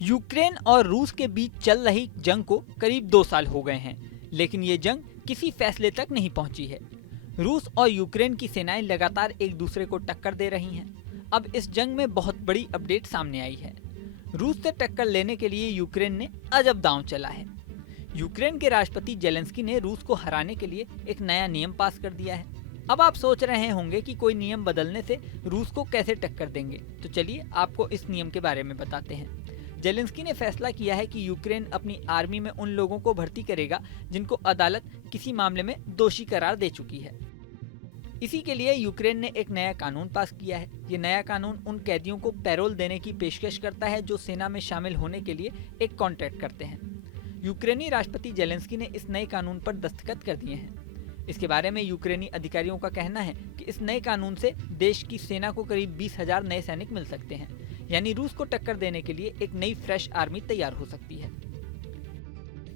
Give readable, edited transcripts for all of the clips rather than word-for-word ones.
Ukraine और रूस के बीच चल रही जंग को करीब 2 साल हो गए हैं, लेकिन ये जंग किसी फैसले तक नहीं पहुंची है। रूस और यूक्रेन की सेनाएं लगातार एक दूसरे को टक्कर दे रही हैं। अब इस जंग में बहुत बड़ी अपडेट सामने आई है। रूस से टक्कर लेने के लिए यूक्रेन ने अजब दांव चला है। यूक्रेन के राष्ट्रपति जेलेंस्की ने रूस को हराने के लिए एक नया नियम पास कर दिया है। अब आप सोच रहे होंगे कि कोई नियम बदलने से रूस को कैसे टक्कर देंगे, तो चलिए आपको इस नियम के बारे में बताते हैं। जेलेंस्की ने फैसला किया है कि यूक्रेन अपनी आर्मी में उन लोगों को भर्ती करेगा जिनको अदालत किसी मामले में दोषी करार दे चुकी है। इसी के लिए यूक्रेन ने एक नया कानून पास किया है। ये नया कानून उन कैदियों को पैरोल देने की पेशकश करता है जो सेना में शामिल होने के लिए एक कॉन्ट्रैक्ट करते हैं। यूक्रेनी राष्ट्रपति जेलेंस्की ने इस नए कानून पर दस्तखत कर दिए हैं। इसके बारे में यूक्रेनी अधिकारियों का कहना है कि इस नए कानून से देश की सेना को करीब 20,000 नए सैनिक मिल सकते हैं, यानी रूस को टक्कर देने के लिए एक नई फ्रेश आर्मी तैयार हो सकती है।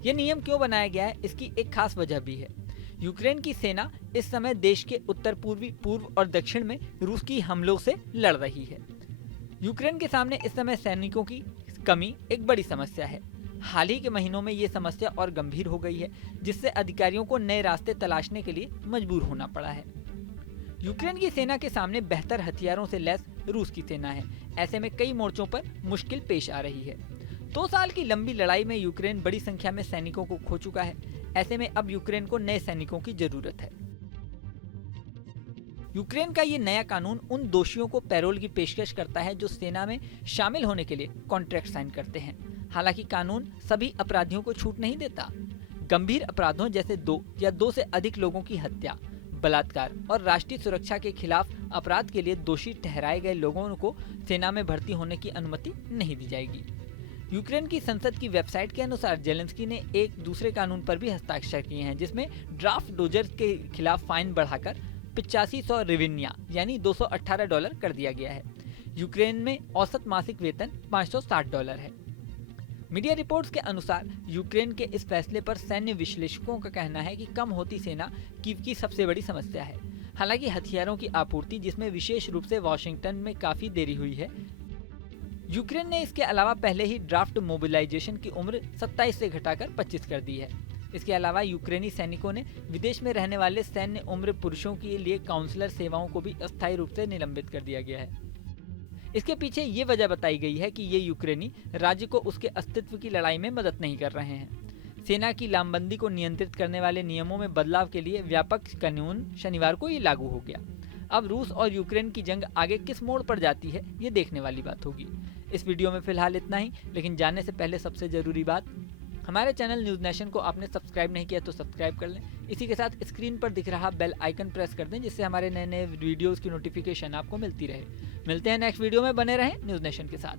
यह नियम क्यों बनाया गया है, इसकी एक खास वजह भी है। यूक्रेन की सेना इस समय देश के उत्तर पूर्वी, पूर्व और दक्षिण में रूस की हमलों से लड़ रही है। यूक्रेन के सामने इस समय सैनिकों की कमी एक बड़ी समस्या है। हाल ही के महीनों में ये समस्या और गंभीर हो गई है, जिससे अधिकारियों को नए रास्ते तलाशने के लिए मजबूर होना पड़ा है। यूक्रेन की सेना के सामने बेहतर हथियारों से लैस रूस की सेना है। ऐसे में कई मोर्चों पर मुश्किल पेश आ रही है। 2 साल की लंबी लड़ाई में यूक्रेन बड़ी संख्या में सैनिकों को खो चुका है। ऐसे में अब यूक्रेन को नए सैनिकों की जरूरत है। यूक्रेन का ये नया कानून उन दोषियों को पैरोल की पेशकश करता है जो सेना में शामिल होने के लिए कॉन्ट्रैक्ट साइन करते हैं। हालांकि कानून सभी अपराधियों को छूट नहीं देता। गंभीर अपराधों जैसे 2 या 2 से अधिक लोगों की हत्या, बलात्कार और राष्ट्रीय सुरक्षा के खिलाफ अपराध के लिए दोषी ठहराए गए लोगों को सेना में भर्ती होने की अनुमति नहीं दी जाएगी। यूक्रेन की संसद की वेबसाइट के अनुसार जेलेंस्की ने एक दूसरे कानून पर भी हस्ताक्षर किए हैं, जिसमें ड्राफ्ट डोजर्स के खिलाफ फाइन बढ़ाकर 8500 रिविन्या यानी $218 कर दिया गया है। यूक्रेन में औसत मासिक वेतन $560 है। मीडिया रिपोर्ट्स के अनुसार यूक्रेन के इस फैसले पर सैन्य विश्लेषकों का कहना है कि कम होती सेना कीव की सबसे बड़ी समस्या है। हालांकि हथियारों की आपूर्ति, जिसमें विशेष रूप से वॉशिंगटन में काफी देरी हुई है। यूक्रेन ने इसके अलावा पहले ही ड्राफ्ट मोबिलाइजेशन की उम्र 27 से घटाकर 25 कर दी है। इसके अलावा यूक्रेनी सैनिकों ने विदेश में रहने वाले सैन्य उम्र पुरुषों के लिए काउंसलर सेवाओं को भी अस्थायी रूप से निलंबित कर दिया गया है। इसके पीछे ये वजह बताई गई है कि ये यूक्रेनी राज्य को उसके अस्तित्व की लड़ाई में मदद नहीं कर रहे हैं। सेना की लामबंदी को नियंत्रित करने वाले नियमों में बदलाव के लिए व्यापक कानून शनिवार को ये लागू हो गया। अब रूस और यूक्रेन की जंग आगे किस मोड़ पर जाती है, ये देखने वाली बात होगी। इस वीडियो में फिलहाल इतना ही, लेकिन जाने से पहले सबसे जरूरी बात, हमारे चैनल न्यूज़ नेशन को आपने सब्सक्राइब नहीं किया तो सब्सक्राइब कर लें। इसी के साथ स्क्रीन पर दिख रहा बेल आइकन प्रेस कर दें, जिससे हमारे नए नए वीडियोज़ की नोटिफिकेशन आपको मिलती रहे। मिलते हैं नेक्स्ट वीडियो में, बने रहें न्यूज़ नेशन के साथ।